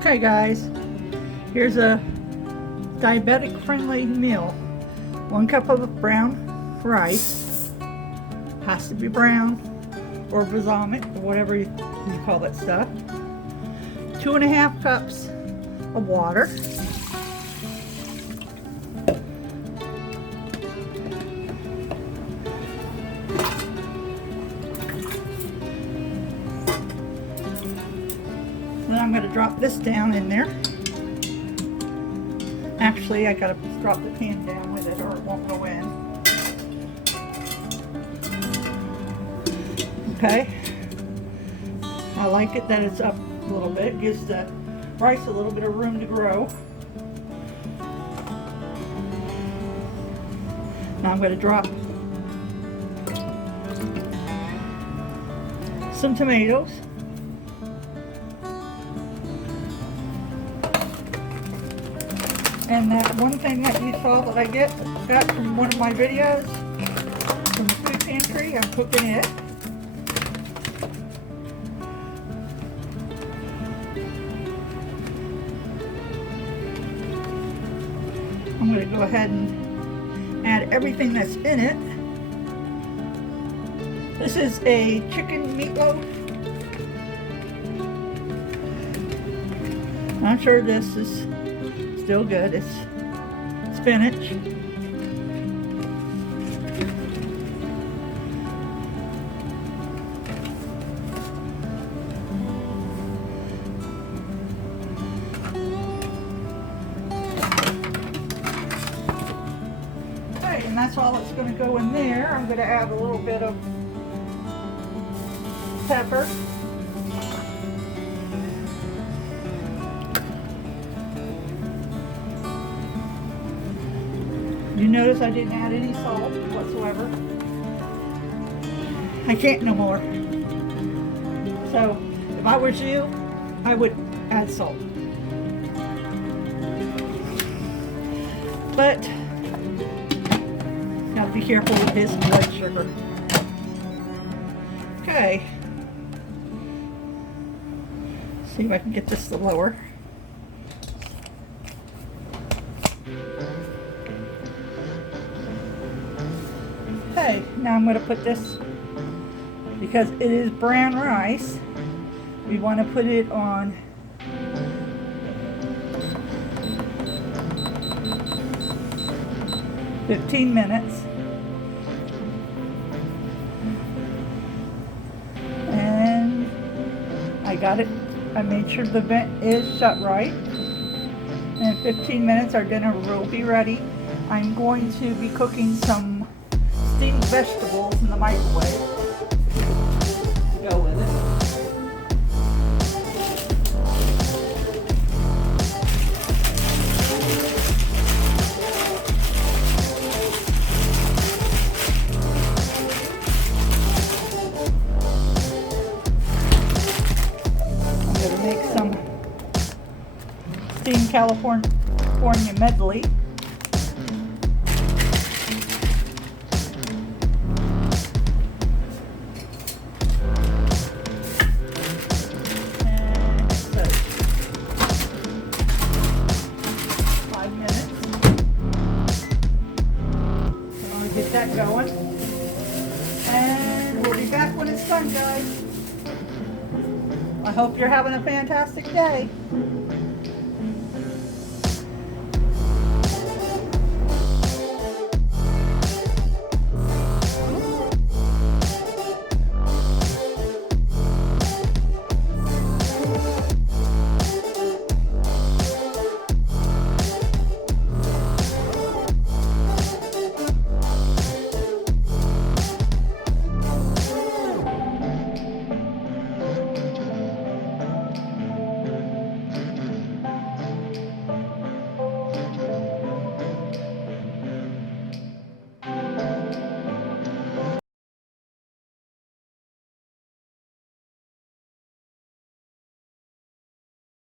Okay guys, here's a diabetic friendly meal. 1 cup of brown rice, has to be brown or balsamic or whatever you call that stuff. 2.5 cups of water. Then I'm going to drop this down in there. Actually, I got to drop the pan down with it or it won't go in. Okay. I like it that it's up a little bit. Gives the rice a little bit of room to grow. Now I'm going to drop some tomatoes. And that one thing that you saw that I got from one of my videos from the Food Pantry, I'm cooking it. I'm going to go ahead and add everything that's in it. This is a chicken meatloaf. I'm sure this is still good. It's spinach. Okay, and that's all that's going to go in there. I'm going to add a little bit of pepper. You notice I didn't add any salt whatsoever. I can't no more. So if I was you, I would add salt. But gotta be careful with his blood sugar. Okay. See if I can get this to lower. Okay, now I'm going to put this, because it is brown rice, we want to put it on (15 minutes). And I got it, I made sure the vent is shut right. And in 15 minutes our dinner will be ready. I'm going to be cooking some steamed vegetables in the microwave. Go with it. I'm going to make some steamed California medley. Get that going, and we'll be back when it's done, guys. I hope you're having a fantastic day.